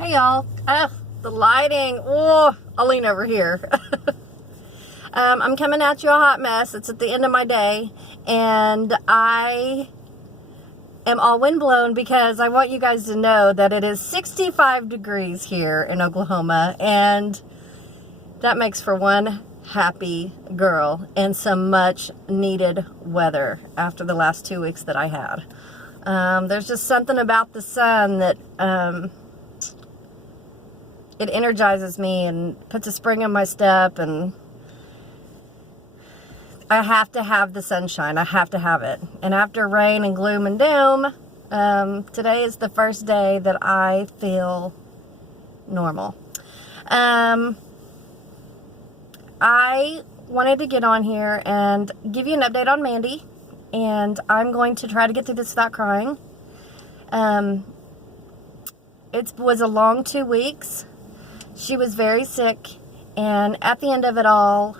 Hey y'all. The lighting. Oh, I'll lean over here. I'm coming at you a hot mess. It's at the end of my day, and I am all windblown because I want you guys to know that it is 65 degrees here in Oklahoma, and that makes for one happy girl and some much needed weather after the last 2 weeks that I had. There's just something about the sun that it energizes me and puts a spring in my step, and I have to have the sunshine. I have to have it. And after rain and gloom and doom, today is the first day that I feel normal. I wanted to get on here and give you an update on Mandy, and I'm going to try to get through this without crying. It was a long 2 weeks. She was very sick, and at the end of it all,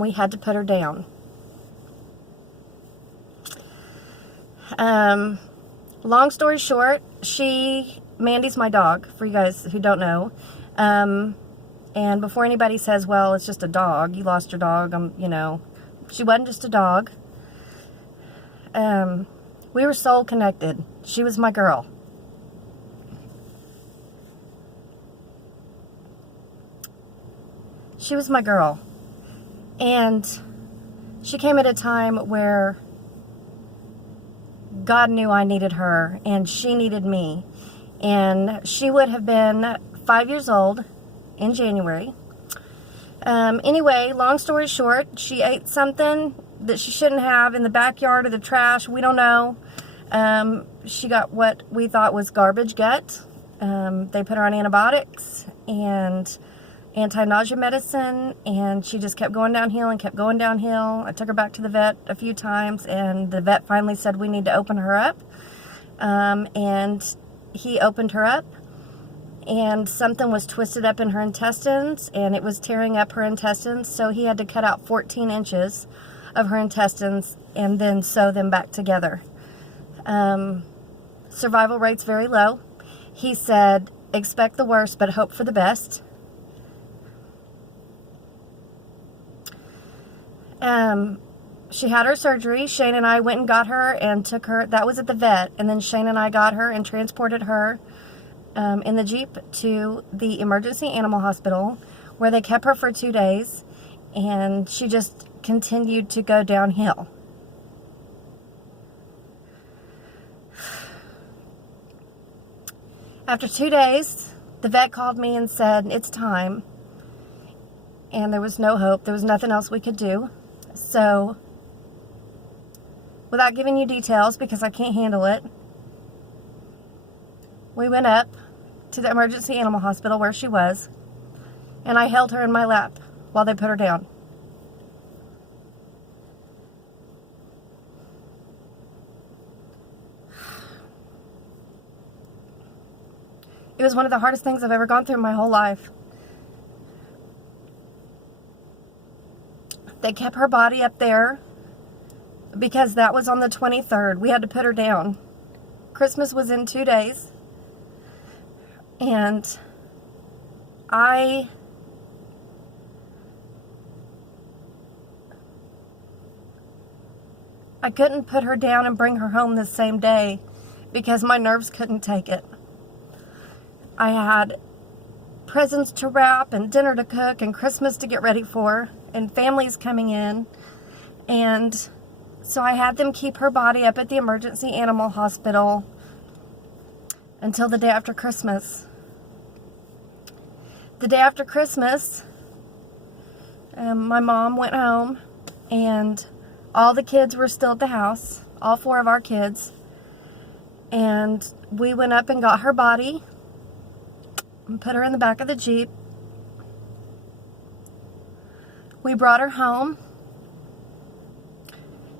we had to put her down. Long story short, Mandy's my dog, for you guys who don't know. And before anybody says, well, it's just a dog, you lost your dog, she wasn't just a dog. We were soul connected. She was my girl. She was my girl. And she came at a time where God knew I needed her, and she needed me. And she would have been 5 years old in January. Anyway, long story short, she ate something that she shouldn't have in the backyard or the trash. We don't know. She got what we thought was garbage gut. They put her on antibiotics and anti-nausea medicine, and she just kept going downhill and kept going downhill. I took her back to the vet a few times, and the vet finally said we need to open her up. And he opened her up, and something was twisted up in her intestines, and it was tearing up her intestines, so he had to cut out 14 inches of her intestines and then sew them back together. Survival rate's very low. He said, expect the worst, but hope for the best. She had her surgery. Shane and I went and got her and took her. That was at the vet. And then Shane and I got her and transported her in the Jeep to the emergency animal hospital, where they kept her for 2 days. And she just continued to go downhill. After 2 days, the vet called me and said, it's time. And there was no hope. There was nothing else we could do. So, without giving you details because I can't handle it, we went up to the emergency animal hospital where she was, and I held her in my lap while they put her down. It was one of the hardest things I've ever gone through in my whole life. They kept her body up there because that was on the 23rd. We had to put her down. Christmas was in 2 days. And I couldn't put her down and bring her home the same day because my nerves couldn't take it. I had presents to wrap and dinner to cook and Christmas to get ready for, and families coming in. And so I had them keep her body up at the emergency animal hospital until the day after Christmas. The day after Christmas, my mom went home, and all the kids were still at the house, all 4 of our kids. And we went up and got her body and put her in the back of the Jeep. We brought her home,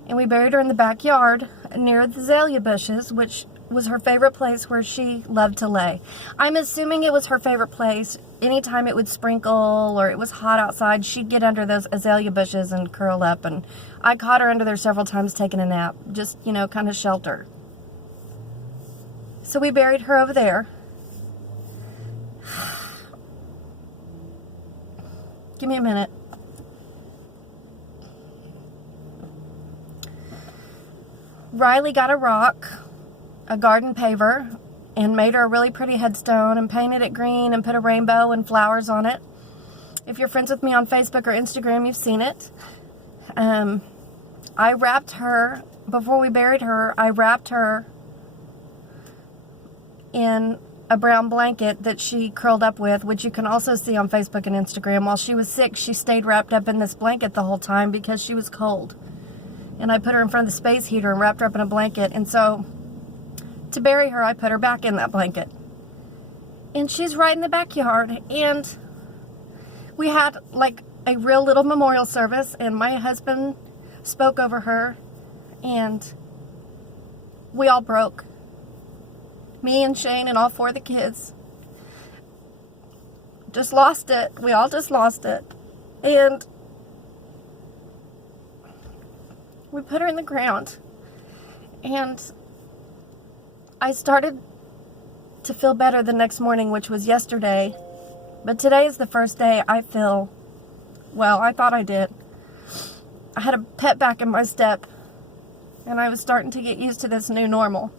and we buried her in the backyard near the azalea bushes, which was her favorite place where she loved to lay. I'm assuming it was her favorite place. Anytime it would sprinkle or it was hot outside, she'd get under those azalea bushes and curl up, and I caught her under there several times taking a nap, just, kind of shelter. So we buried her over there. Give me a minute. Riley got a rock, a garden paver, and made her a really pretty headstone and painted it green and put a rainbow and flowers on it. If you're friends with me on Facebook or Instagram, you've seen it. I wrapped her, before we buried her, I wrapped her in a brown blanket that she curled up with, which you can also see on Facebook and Instagram. While she was sick, she stayed wrapped up in this blanket the whole time because she was cold. And I put her in front of the space heater and wrapped her up in a blanket. And so, to bury her, I put her back in that blanket. And she's right in the backyard. And we had like a real little memorial service, and my husband spoke over her, and we all broke. Me and Shane and all 4 of the kids just lost it. We all just lost it. And we put her in the ground. And I started to feel better the next morning, which was yesterday. But today is the first day I feel, well, I thought I did. I had a pep back in my step, and I was starting to get used to this new normal.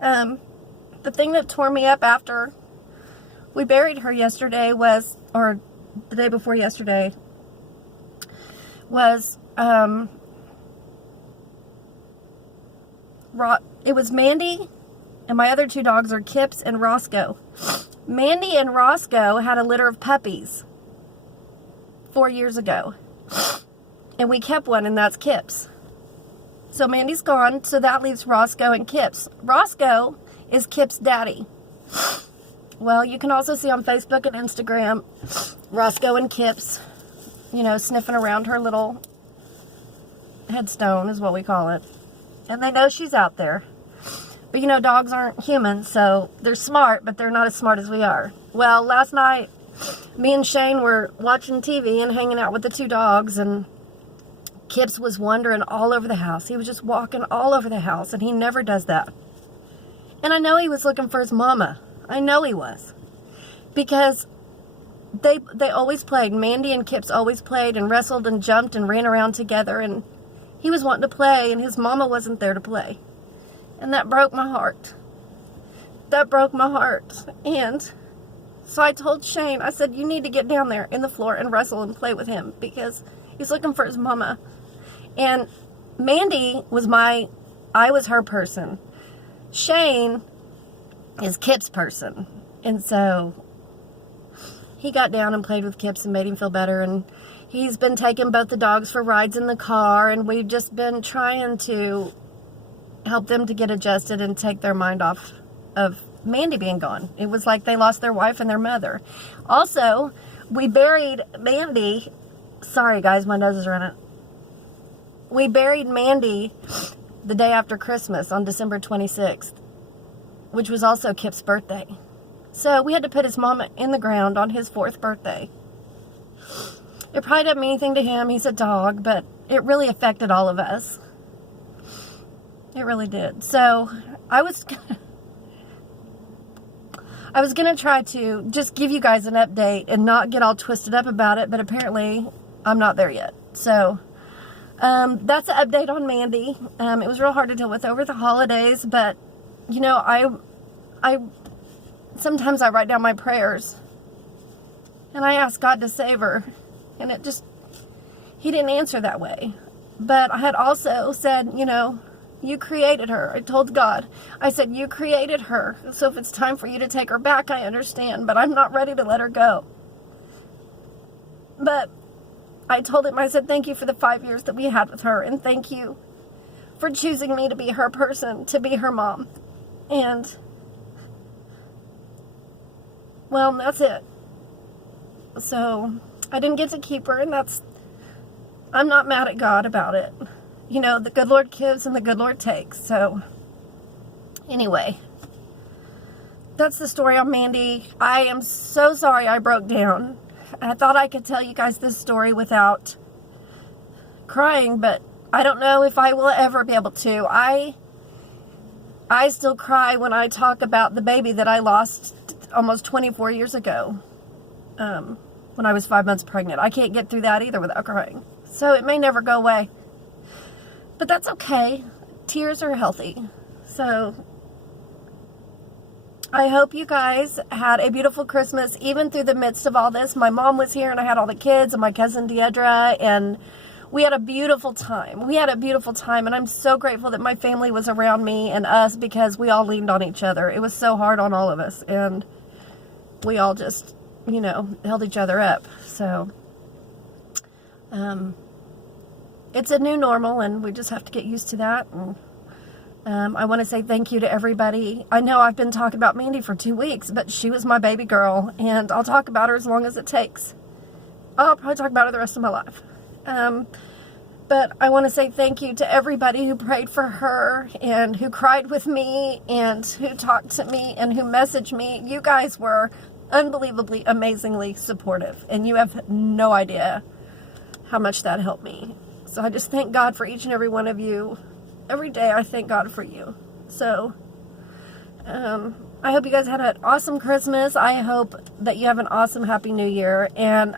The thing that tore me up after we buried her yesterday was, or the day before yesterday, was, it was Mandy, and my other 2 dogs are Kips and Roscoe. Mandy and Roscoe had a litter of puppies 4 years ago. And we kept one, and that's Kips. So Mandy's gone, so that leaves Roscoe and Kips. Roscoe is Kip's daddy. Well, you can also see on Facebook and Instagram Roscoe and Kips, you know, sniffing around her little headstone is what we call it. And they know she's out there. But, you know, dogs aren't human, so they're smart, but they're not as smart as we are. Well, last night, me and Shane were watching TV and hanging out with the 2 dogs, and Kips was wandering all over the house. He was just walking all over the house, and he never does that. And I know he was looking for his mama. I know he was. Because they always played. Mandy and Kips always played and wrestled and jumped and ran around together, and he was wanting to play, and his mama wasn't there to play. And that broke my heart. That broke my heart. And so I told Shane, I said, you need to get down there in the floor and wrestle and play with him because he's looking for his mama. And Mandy was I was her person. Shane is Kip's person. And so he got down and played with Kips and made him feel better. And he's been taking both the dogs for rides in the car. And we've just been trying to help them to get adjusted and take their mind off of Mandy being gone. It was like they lost their wife and their mother. Also, we buried Mandy. Sorry guys, my nose is running. We buried Mandy the day after Christmas on December 26th, which was also Kip's birthday. So we had to put his mama in the ground on his 4th birthday. It probably didn't mean anything to him. He's a dog, but it really affected all of us. It really did. So I was going to try to just give you guys an update and not get all twisted up about it, but apparently I'm not there yet. So that's an update on Mandy. It was real hard to deal with over the holidays, but you know, I sometimes I write down my prayers and I ask God to save her, and he didn't answer that way. But I had also said, you know, you created her. I told God, I said, you created her. So if it's time for you to take her back, I understand, but I'm not ready to let her go. But I told him, I said, thank you for the 5 years that we had with her, and thank you for choosing me to be her person, to be her mom. And, well, that's it. So I didn't get to keep her, and I'm not mad at God about it. You know, the good Lord gives and the good Lord takes. So, anyway, that's the story on Mandy. I am so sorry I broke down. I thought I could tell you guys this story without crying, but I don't know if I will ever be able to. I still cry when I talk about the baby that I lost almost 24 years ago. when I was 5 months pregnant. I can't get through that either without crying. So it may never go away. But that's okay. Tears are healthy. So I hope you guys had a beautiful Christmas, even through the midst of all this. My mom was here, and I had all the kids, and my cousin Deidre, and we had a beautiful time. We had a beautiful time, and I'm so grateful that my family was around me and us, because we all leaned on each other. It was so hard on all of us, and we all just, you know, held each other up. So it's a new normal, and we just have to get used to that. And I want to say thank you to everybody. I know I've been talking about Mandy for 2 weeks, but she was my baby girl, and I'll talk about her as long as it takes. I'll probably talk about her the rest of my life. But I want to say thank you to everybody who prayed for her, and who cried with me, and who talked to me, and who messaged me. You guys were unbelievably, amazingly supportive, and you have no idea how much that helped me. So I just thank God for each and every one of you. Every day I thank God for you. So I hope you guys had an awesome Christmas. I hope that you have an awesome Happy New Year. And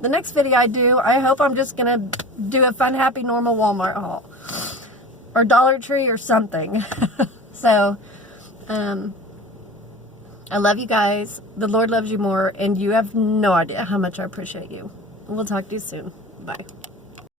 the next video I do, I hope I'm just going to do a fun, happy, normal Walmart haul. Or Dollar Tree or something. So I love you guys. The Lord loves you more. And you have no idea how much I appreciate you. We'll talk to you soon. Bye.